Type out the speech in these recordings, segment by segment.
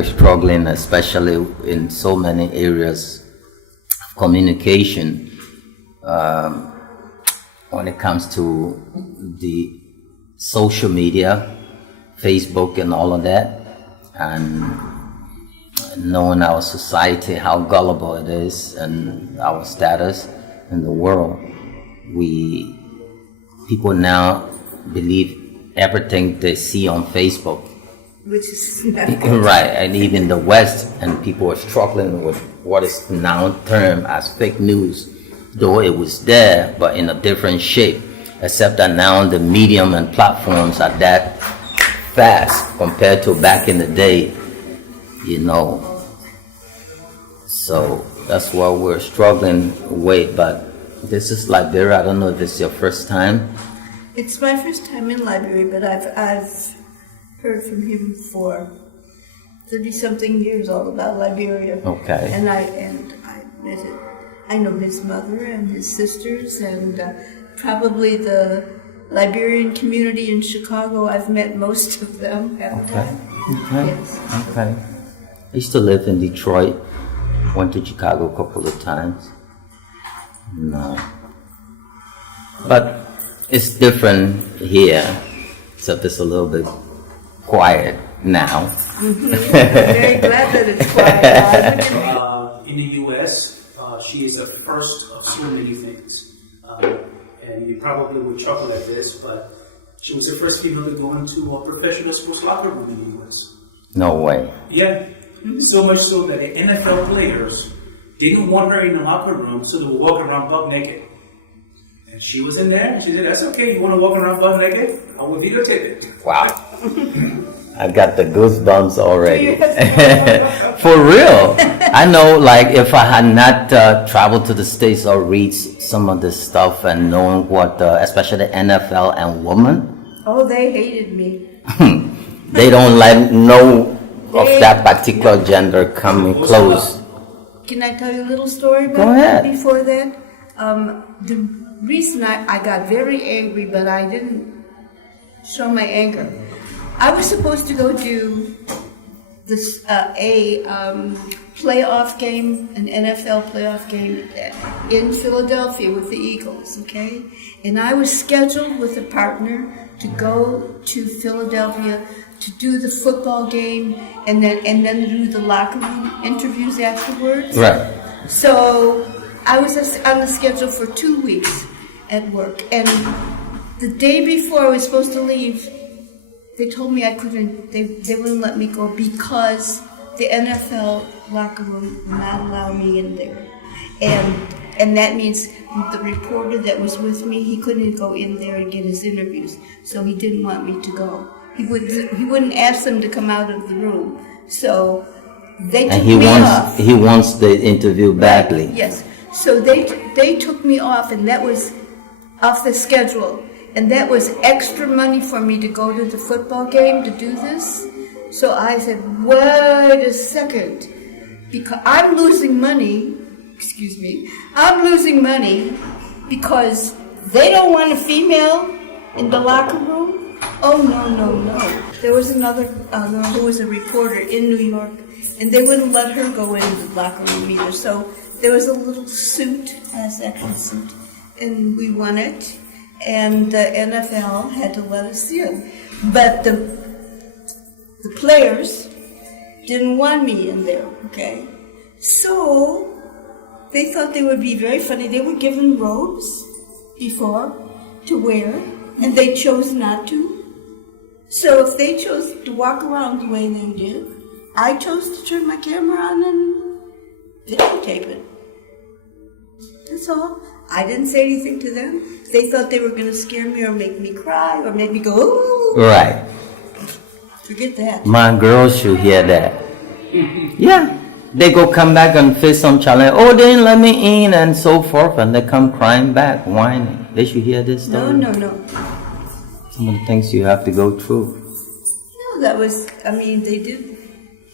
we're struggling, especially in so many areas of communication, when it comes to the social media, Facebook and all of that, and knowing our society, how gullible it is, and our status in the world. People now believe everything they see on Facebook. Which is not good. Right, and even the West, and people are struggling with what is now termed as fake news, though it was there, but in a different shape, except that now the medium and platforms are that fast compared to back in the day, So that's what we're struggling with, but this is Liberia. I don't know if it's your first time. It's my first time in Liberia, but I've heard from him for 30-something years all about Liberia. Okay. And I met it. I know his mother and his sisters, and probably the Liberian community in Chicago. I've met most of them, haven't I? Okay. Yes. Okay. I used to live in Detroit. Went to Chicago a couple of times. No. But it's different here, except it's a little bit quiet now. Mm-hmm. I'm very glad that it's quiet. In the U.S., she is the first of so many things. And you probably will chuckle at this, but she was the first female to go into a professional sports locker room in the U.S. No way. Yeah. So much so that the NFL players didn't want her in the locker room, so they would walk around buck naked. And she was in there, and she said, "That's okay, you want to walk around buck naked? I will videotape it." Wow. I got the goosebumps already. For real. I know, if I had not traveled to the States or read some of this stuff and knowing what, especially the NFL and women. Oh, they hated me. They don't know of that particular gender coming close. Can I tell you a little story about Go ahead. that before that? The reason I got very angry, but I didn't show my anger. I was supposed to go do this playoff game, an NFL playoff game in Philadelphia with the Eagles, okay? And I was scheduled with a partner to go to Philadelphia to do the football game and then do the locker room interviews afterwards. Right. So I was on the schedule for 2 weeks at work, and the day before I was supposed to leave, they told me I couldn't, they wouldn't let me go because the NFL locker room would not allow me in there. And that means the reporter that was with me, he couldn't go in there and get his interviews, so he didn't want me to go. He wouldn't ask them to come out of the room. So they took me off. He wants the interview badly. Right, yes. So they took me off, and that was off the schedule. And that was extra money for me to go to the football game to do this. So I said, wait a second, because I'm losing money, I'm losing money because they don't want a female in the locker room? Oh, no. There was another girl who was a reporter in New York, and they wouldn't let her go in the locker room either. So there was a little suit, a section suit, and we won it. And the NFL had to let us in. But the players didn't want me in there, okay? So they thought they would be very funny. They were given robes before to wear, and they chose not to. So if they chose to walk around the way they did, I chose to turn my camera on and videotape it. That's all. I didn't say anything to them. They thought they were going to scare me or make me cry or make me go, ooh. Right. Forget that. My girls should hear that. Yeah. They go come back and face some challenge. Oh, they didn't let me in and so forth. And they come crying back, whining. They should hear this story. No. Some of the things you have to go through. No,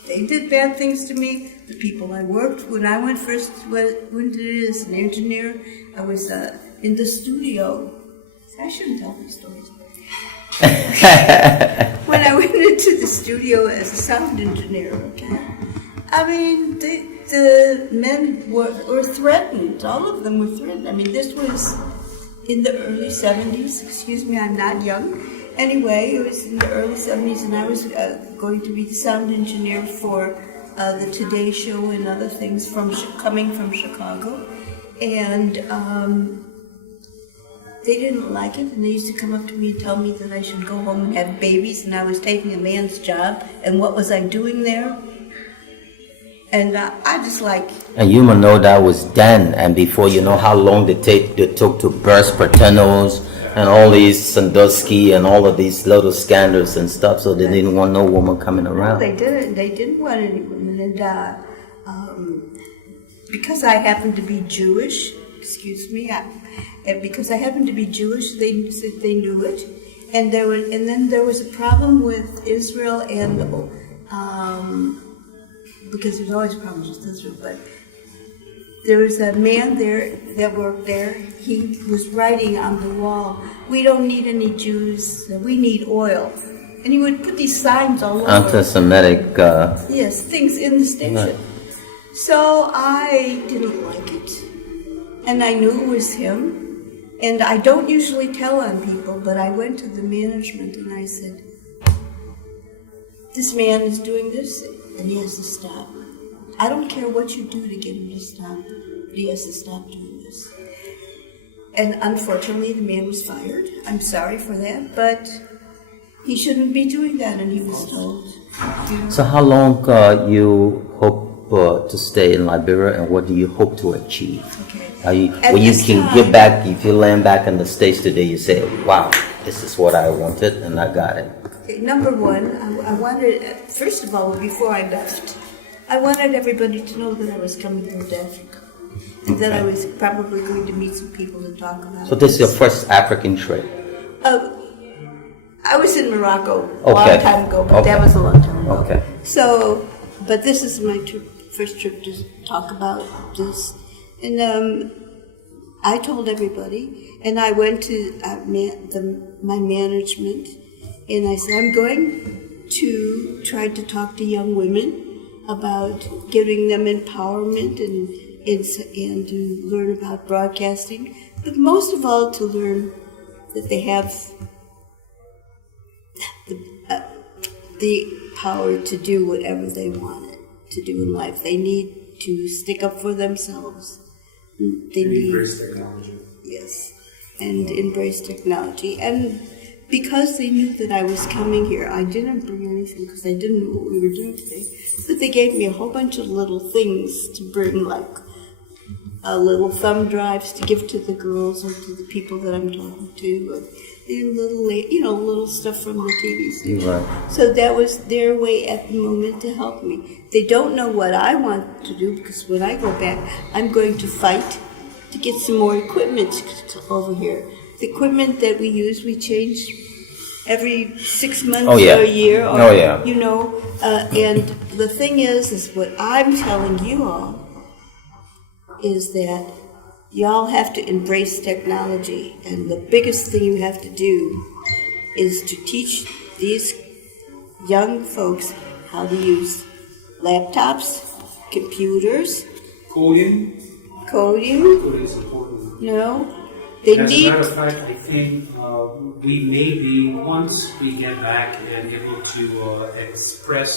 they did bad things to me. The people I worked, when I went as an engineer, I was in the studio. I shouldn't tell these stories. When I went into the studio as a sound engineer, okay? I mean, the men were threatened. All of them were threatened. I mean, this was in the early 70s. Excuse me, I'm not young. Anyway, it was in the early 70s, and I was going to be the sound engineer for the Today Show and other things coming from Chicago. And they didn't like it, and they used to come up to me and tell me that I should go home and have babies, and I was taking a man's job, and what was I doing there? And I just like... And you must know that was then, and before, you know how long it took to burst Paternos and all these Sandusky and all of these little scandals and stuff, so they didn't want no woman coming around. They didn't want any women, and because I happened to be Jewish, excuse me, because I happened to be Jewish, they said they knew it, and then there was a problem with Israel and because there's always problems with Israel, but there was a man there that worked there. He was writing on the wall, "We don't need any Jews, we need oil." And he would put these signs all over. Anti-Semitic. Yes, things in the station. Right. So I didn't like it. And I knew it was him. And I don't usually tell on people, but I went to the management and I said, "This man is doing this, and he has to stop. I don't care what you do to get him to stop, but he has to stop doing this." And unfortunately, the man was fired. I'm sorry for that, but he shouldn't be doing that, and he was told. You know. So how long you hope to stay in Liberia, and what do you hope to achieve? Okay. When you can give back, if you land back in the States today, you say, "Wow, this is what I wanted, and I got it." Okay, number one, I wanted, first of all, before I left, I wanted everybody to know that I was coming to Africa, and that I was probably going to meet some people to talk about. So this is your first African trip? I was in Morocco a long time ago, but that was a long time ago. Okay. So, but this is my first trip to talk about this. And I told everybody, and I went to my management, and I said, "I'm going to try to talk to young women about giving them empowerment and to learn about broadcasting, but most of all to learn that they have the power to do whatever they wanted to do in life. They need to stick up for themselves. They need embrace technology." Yes, and embrace technology. And because they knew that I was coming here, I didn't bring anything because I didn't know what we were doing today. But they gave me a whole bunch of little things to bring, like little thumb drives to give to the girls or to the people that I'm talking to. And little stuff from the TV station. Right. So that was their way at the moment to help me. They don't know what I want to do, because when I go back, I'm going to fight to get some more equipment over here. The equipment that we use, we change every 6 months or a year. Or, and the thing is what I'm telling you all is that y'all have to embrace technology, and the biggest thing you have to do is to teach these young folks how to use laptops, computers. Coding. Coding is important. They As need. a matter of fact, I think we may be, once we get back and able to express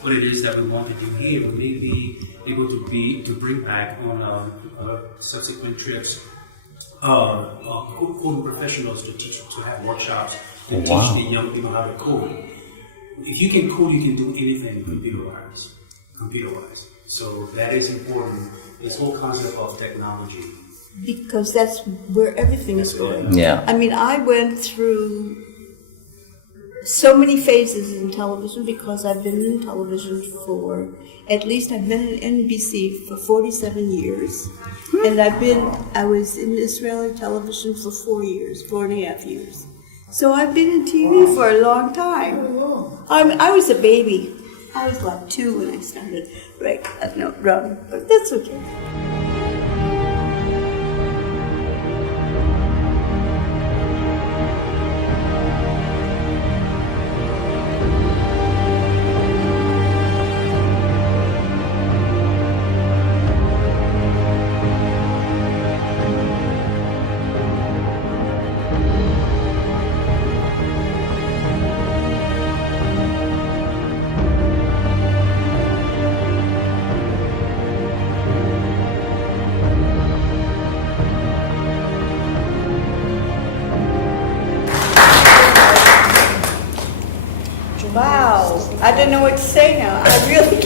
what it is that we want to do here, we may be able to bring back on subsequent trips coding professionals to have workshops to teach the young people how to code. If you can code, you can do anything computer-wise. So that is important. This whole concept of technology. Because that's where everything is going. Yeah. I mean, I went through so many phases in television because I've been in television I've been in NBC for 47 years. And I was in Israeli television for 4.5 years. So I've been in TV for a long time. I was a baby. I was like 2 when I started. Right, wrong, but that's okay. I don't know what to say now. I really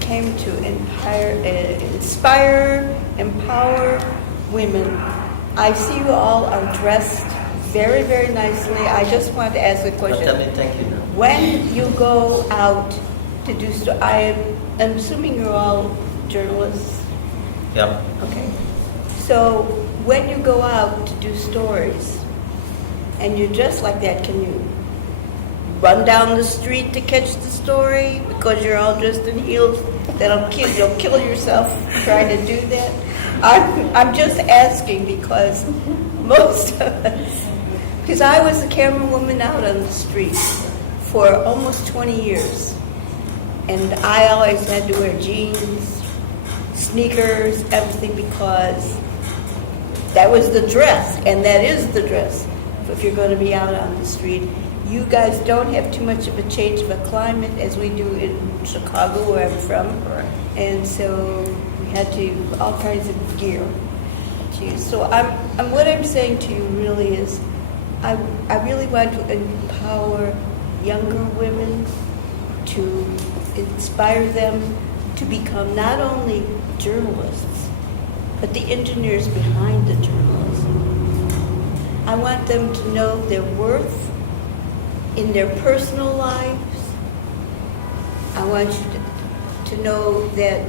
came to inspire, empower women. I see you all are dressed very, very nicely. I just want to ask a question. Tell me thank you now. When you go out to do I'm assuming you're all journalists. Yep. Okay. So when you go out to do stories and you're dressed like that, can you run down the street to catch the story because you're all dressed in heels? You'll kill yourself trying to do that. I'm just asking because most of us, because I was a camera woman out on the street for almost 20 years, and I always had to wear jeans, sneakers, everything, because that was the dress, and that is the dress if you're going to be out on the street. You guys don't have too much of a change of a climate as we do in Chicago, where I'm from. Right. And so we had to all kinds of gear to use. So what I'm saying to you really is, I really want to empower younger women, to inspire them to become not only journalists, but the engineers behind the journalism. I want them to know their worth in their personal lives. I want you to know that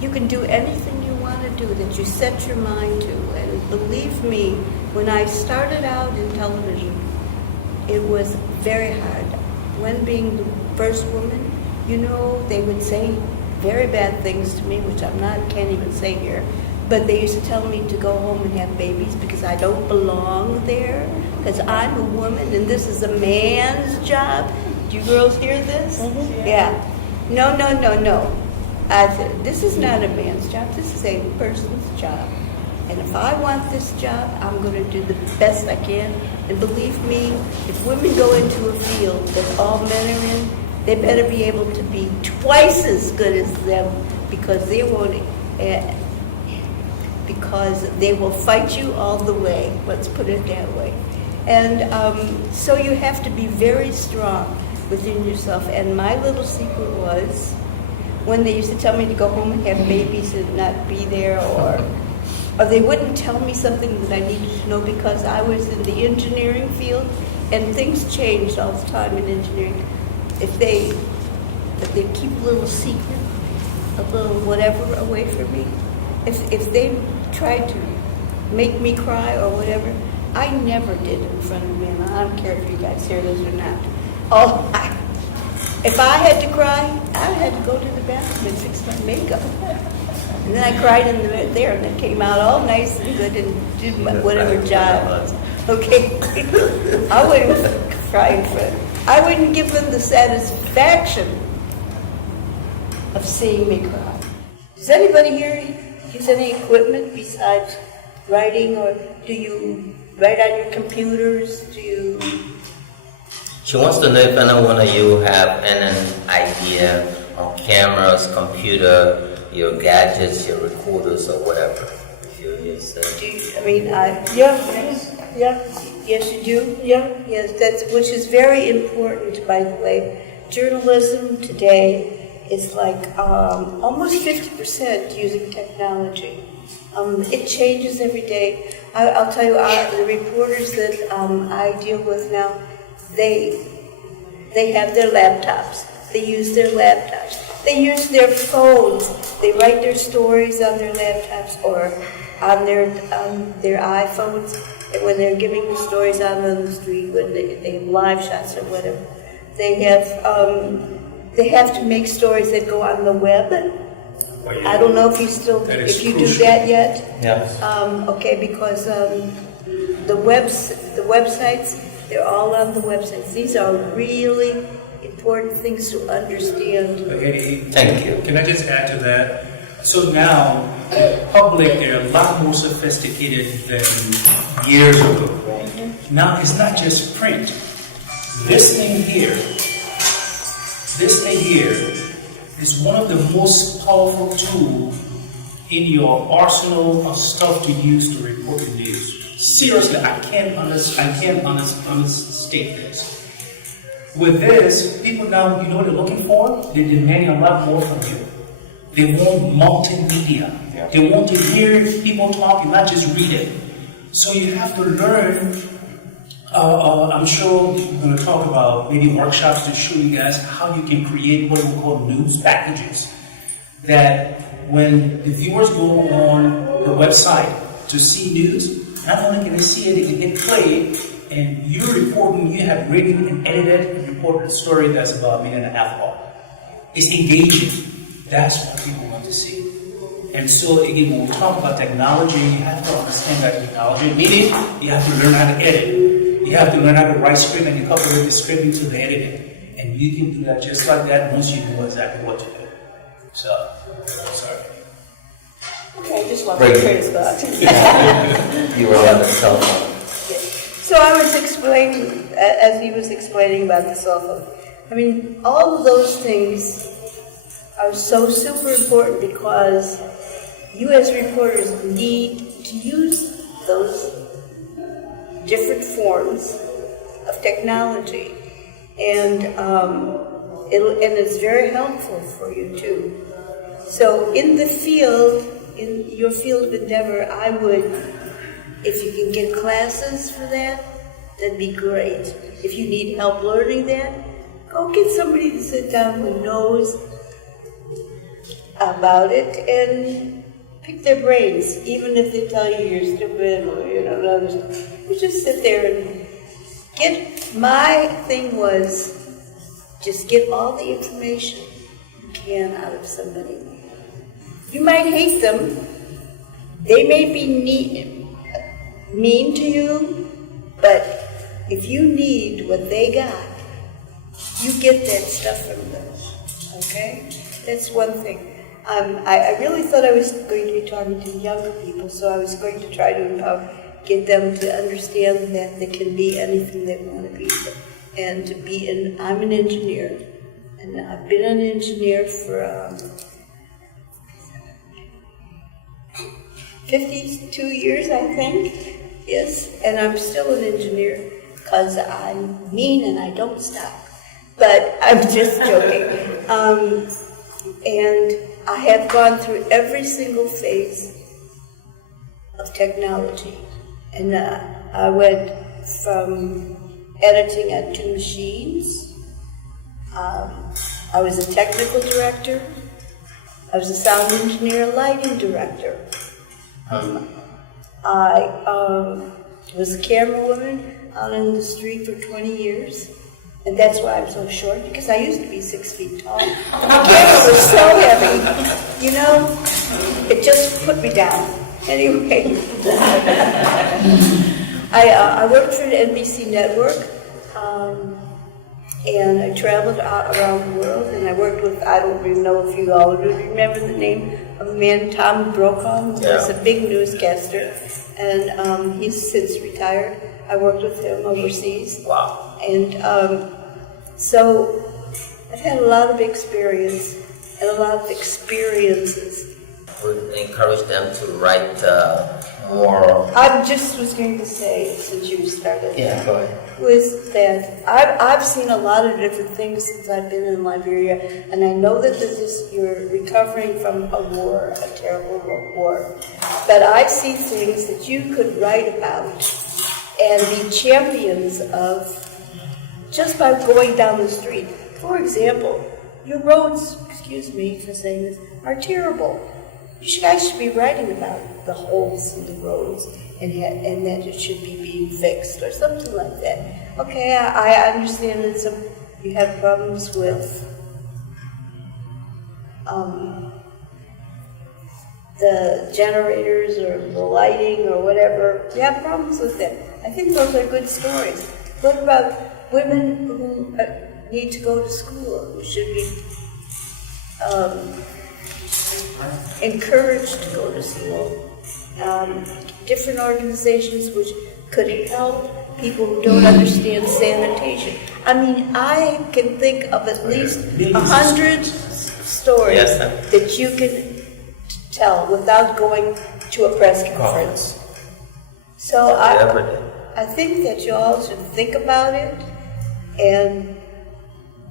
you can do anything you want to do, that you set your mind to. And believe me, when I started out in television, it was very hard. When being the first woman, they would say very bad things to me, which can't even say here. But they used to tell me to go home and have babies because I don't belong there, because I'm a woman and this is a man's job. Do you girls hear this? Mm-hmm. Yeah. No. I said, this is not a man's job. This is a person's job. And if I want this job, I'm going to do the best I can. And believe me, if women go into a field that all men are in, they better be able to be twice as good as them, because they won't. Because they will fight you all the way. Let's put it that way. And so you have to be very strong within yourself. And my little secret was, when they used to tell me to go home and have babies and not be there, or they wouldn't tell me something that I needed to know, because I was in the engineering field, and things changed all the time in engineering. If they keep a little secret, a little whatever away from me, if they tried to make me cry or whatever, I never did it in front of men. I don't care if you guys hear this or not. If I had to cry, I had to go to the bathroom and fix my makeup. And then I cried in there, and it came out all nice and good and did whatever job. Okay? I wouldn't cry in front. I wouldn't give them the satisfaction of seeing me cry. Does anybody here use any equipment besides writing, or do you write on your computers? Do you? She wants to know if any one of you have any idea on cameras, computer, your gadgets, your recorders, or whatever. Yes, you do. Yeah. Yes, which is very important, by the way. Journalism today is like almost 50% using technology. It changes every day. I'll tell you, the reporters that I deal with now, they have their laptops. They use their laptops. They use their phones. They write their stories on their laptops or on their iPhones. And when they're giving the stories out on the street, when they have live shots or whatever, they have to make stories that go on the web. I don't know if you do that yet. Yes. Okay, because the websites, they're all on the websites. These are really important things to understand. Thank you. Can I just add to that? So now, the public, they're a lot more sophisticated than years ago. Now, it's not just print. This thing here is one of the most powerful tools in your arsenal of stuff to use to report the news. Seriously, I can't understate this. With this, people now, you know what they're looking for? They're demanding a lot more from you. They want multimedia. Yeah. They want to hear people talking, not just read it. So you have to learn. I'm sure we're going to talk about maybe workshops to show you guys how you can create what we call news packages. That when the viewers go on the website to see news, not only can they see it, they can hit play, and you're reporting, you have written and edited and reported a story that's about a minute and a half long. It's engaging. That's what people want to see. And so again, when we talk about technology, you have to understand that technology, meaning you have to learn how to edit. You have to learn how to write script and incorporate the script into the editing. And you can do that just like that once you know exactly what to do. So, sorry. Okay, I just want to finish that. You were on the cell phone. So I was explaining, as he was explaining about the cell phone, I mean, all of those things are so super important because U.S. reporters need to use those different forms of technology, and it's very helpful for you too. So in the field, in your field of endeavor, I would, if you can get classes for that, that'd be great. If you need help learning that, go get somebody to sit down who knows about it and pick their brains, even if they tell you you're stupid or you just sit there and get. My thing was just get all the information you can out of somebody. You might hate them. They may be mean to you, but if you need what they got, you get that stuff from them. Okay? That's one thing. I really thought I was going to be talking to younger people, so I was going to try to get them to understand that they can be anything they want to be. And to be I'm an engineer, and I've been an engineer for 52 years, I think. Yes, and I'm still an engineer because I'm mean and I don't stop. But I'm just joking. And I have gone through every single phase of technology. And I went from editing on 2 machines. I was a technical director. I was a sound engineer, lighting director. I was a camerawoman out in the street for 20 years. And that's why I'm so short, because I used to be 6 feet tall. The camera was so heavy, it just put me down. Anyway, I worked for the NBC network, and I traveled around the world, and I worked with, I don't even know if you all remember the name of a man, Tom Brokaw, who was a big newscaster, and he's since retired. I worked with him overseas. Wow. And so I've had a lot of experience and a lot of experiences. Would encourage them to write more. I just was going to say, since you started, Go ahead. was that I've seen a lot of different things since I've been in Liberia, and I know that you're recovering from a war, a terrible war, but I see things that you could write about and be champions of just by going down the street. For example, your roads, excuse me for saying this, are terrible. You guys should be writing about the holes in the roads and that it should be being fixed or something like that. Okay, I understand that you have problems with the generators or the lighting or whatever. You have problems with that. I think those are good stories. What about women who need to go to school, who should be encouraged to go to school? Different organizations which could help people who don't understand sanitation. I mean, I can think of at least 100 stories that you can tell without going to a press conference. So I think that you all should think about it and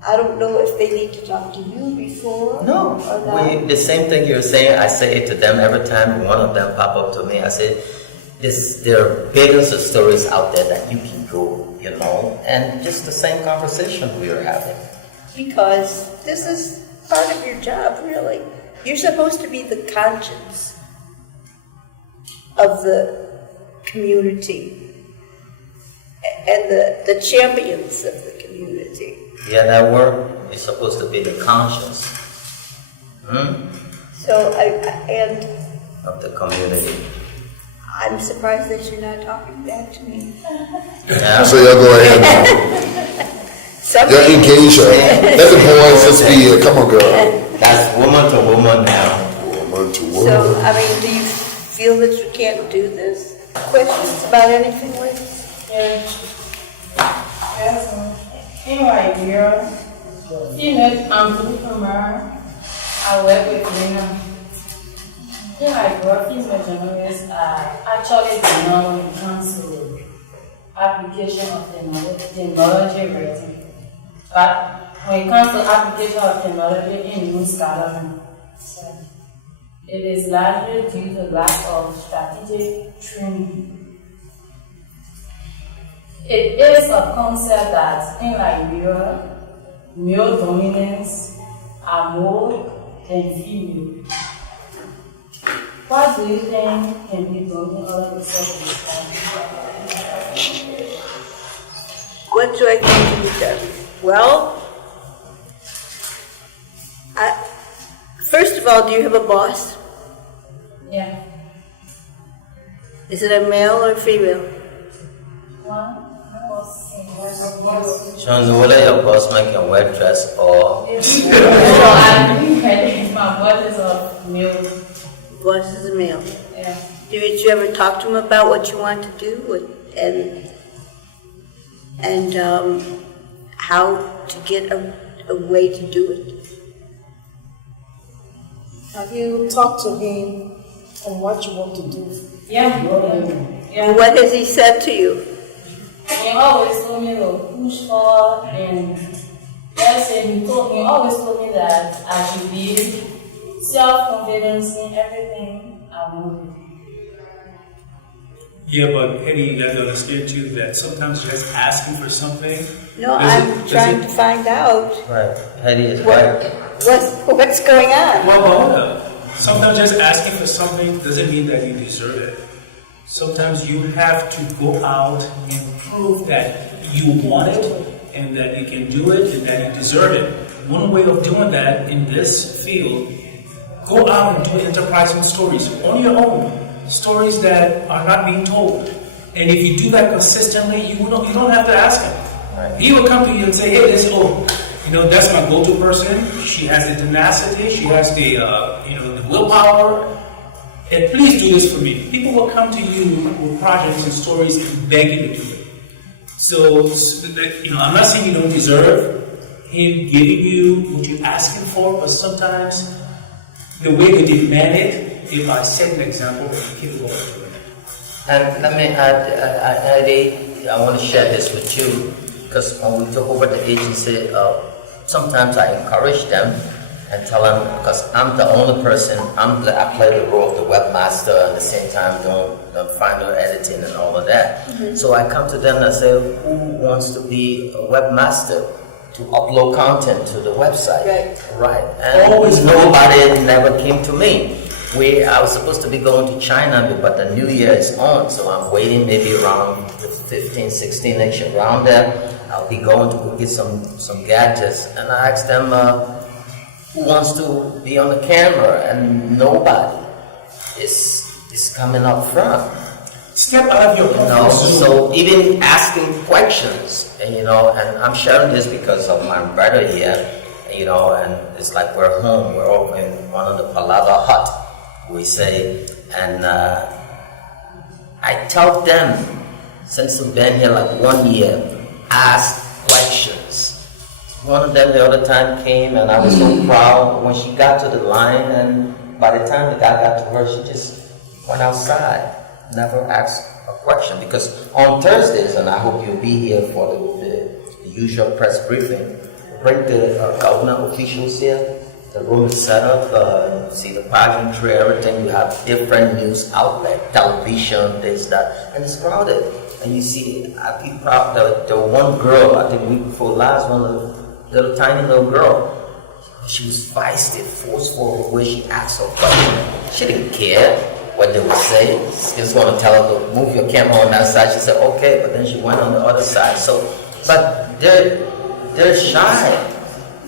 I don't know if they need to talk to you before No, or not. the same thing you're saying, I say it to them every time one of them pop up to me. I say, there are billions of stories out there that you can go, you know, and just the same conversation we were having. Because this is part of your job, really. You're supposed to be the conscience of the community and the champions of the community. Yeah, that word is supposed to be the conscience So, of the community. I'm surprised that you're not talking back to me. Yeah. So y'all go ahead now. Y'all engage her. Let the boys just be, come on, girl. That's woman to woman now. Woman to woman. So, I mean, do you feel that you can't do this? Questions about anything, Liz? In Liberia, female entrepreneur, I work with LINA. In Liberia, female journalists are actually known when it comes to application of technology writing. But when it comes to application of technology in news gathering, so it is largely due to lack of strategic training. It is a concept that in Liberia, male dominance are more than female. What do you think can be done in order to solve this problem? What do I think can be done? Well, first of all, do you have a boss? Yeah. Is it a male or female? One was Sean, whether your boss make a well dress or so I'm doing credit. My boss is a male. Boss is a male. Yeah. Did you ever talk to him about what you want to do and how to get a way to do it? Have you talked to him on what you want to do? Yeah. Yeah. And what has he said to you? He always told me to push forward, and let's say he always told me that I should be self-confidence in everything I want to do. Yeah, but Eddie, you have to understand too that sometimes just asking for something. No, I'm trying to find out right. Hetty is right. what's going on. Well, hold up. Sometimes just asking for something doesn't mean that you deserve it. Sometimes you have to go out and prove that you want it and that you can do it and that you deserve it. One way of doing that in this field, go out and do enterprising stories on your own. Stories that are not being told. And if you do that consistently, you don't have to ask him. Right. He will come to you and say, hey, that's my go-to person. She has the tenacity, she has the the willpower. And please do this for me. People will come to you with projects and stories and beg you to do it. So I'm not saying you don't deserve him giving you what you're asking for, but sometimes the way we demand it, if I set an example, keep it going. And let me add, Eddie, I want to share this with you, because when we took over the agency, sometimes I encourage them and tell them, because I'm the only person, I play the role of the webmaster at the same time doing the final editing and all of that. Mm-hmm. So I come to them and I say, who wants to be a webmaster to upload content to the website? Right. And Always nobody never came to me. I was supposed to be going to China, but the new year is on, so I'm waiting maybe around the 15, 16-ish, around there. I'll be going to go get some gadgets, and I asked them who wants to be on the camera, and nobody is coming up front. Step out of your comfort zone. So even asking questions, and I'm sharing this because of my brother here, and it's like we're home, we're all in one of the Palava hut, we say, and I tell them, since we've been here like 1 year, ask questions. One of them the other time came, and I was so proud when she got to the line, and by the time the guy got to her, she just went outside, never asked a question, because on Thursdays, and I hope you'll be here for the usual press briefing, bring the government officials here. The room is set up, see the pageantry, everything. You have different news outlets, television, this, that, and it's crowded. And you see, I be proud that the one girl, I think week before last, one little tiny little girl, she was feisty, forceful the way she asked her question. She didn't care what they would say. She was going to tell her to move your camera on that side. She said, okay, but then she went on the other side. So, but they're shy.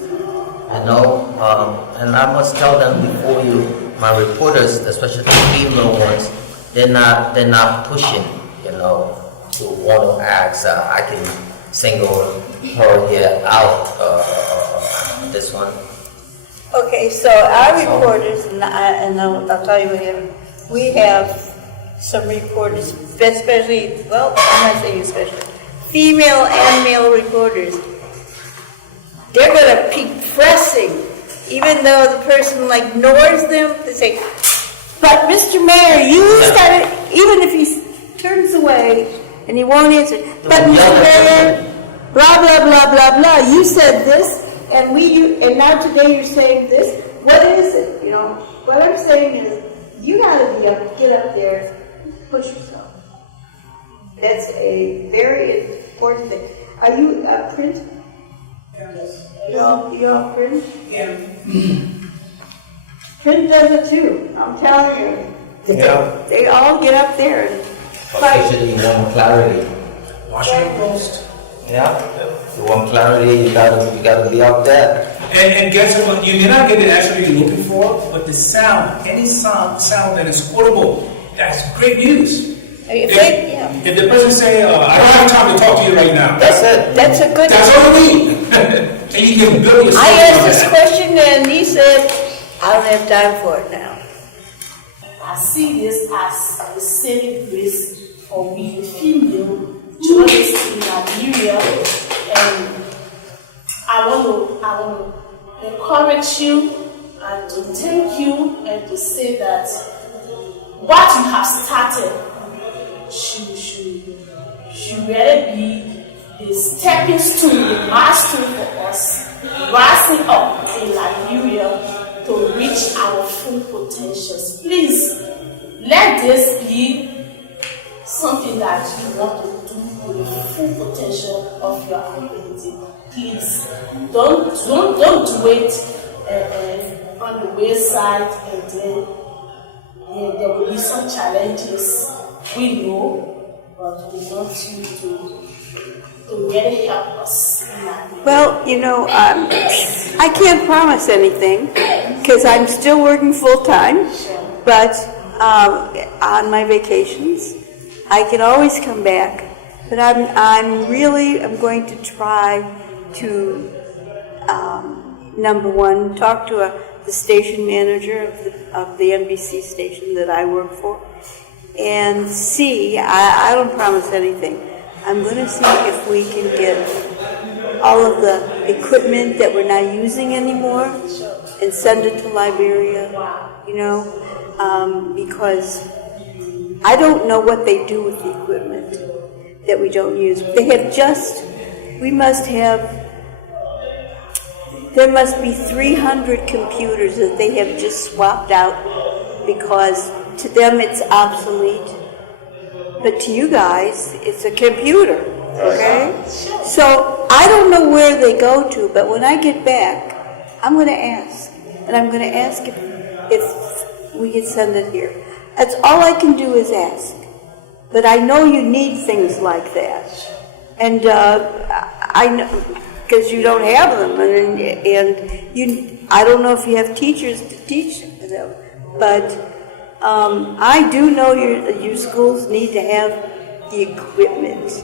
You know, and I must tell them before you, my reporters, especially the female ones, they're not pushing, you know, to want to ask. I can single her here out. This one. Okay, so our reporters, and I'll tell you, we have some reporters, especially, well, I'm not saying especially, female and male reporters. They're going to keep pressing, even though the person ignores them. They say, "But Mr. Mayor, you started." Even if he turns away and he won't answer, "But Mr. Mayor, blah blah blah blah blah. You said this, and and now today you're saying this. What is it? You know, what I'm saying is, you got to get up there, push yourself. That's a very important thing. Are you print? You all print? Yeah. Print does it too. I'm telling you. They all get up there and fight. Especially you want clarity. Washington Post. Yeah. You want clarity, you gotta be out there. And guess what? You may not get it actually you're looking for, but the sound, any sound that is quotable, that's great news. If the person say, I don't have time to talk to you right now. That's it. That's a good. That's all you need. And you can build yourself. I asked this question and he said, I don't have time for it now. I see this as a saving grace for we female journalists in Liberia, and I want to encourage you and to thank you and to say that what you have started should really be the stepping stone, the milestone for us rising up in Liberia to reach our full potentials. Please let this be something that you want to do with the full potential of your ability. Please don't wait on the wayside, and then there will be some challenges. We know, but we want you to really help us. Well, you know, I can't promise anything because I'm still working full time, but on my vacations, I can always come back. But I'm going to try to number one, talk to the station manager of the NBC station that I work for, and see. I don't promise anything. I'm going to see if we can get all of the equipment that we're not using anymore and send it to Liberia, you know, because I don't know what they do with the equipment that we don't use. There must be 300 computers that they have just swapped out because to them it's obsolete. But to you guys, it's a computer, okay? So I don't know where they go to, but when I get back, I'm going to ask. And I'm going to ask if we can send it here. That's all I can do is ask. But I know you need things like that. And I know, because you don't have them. I don't know if you have teachers to teach them. But I do know your schools need to have the equipment.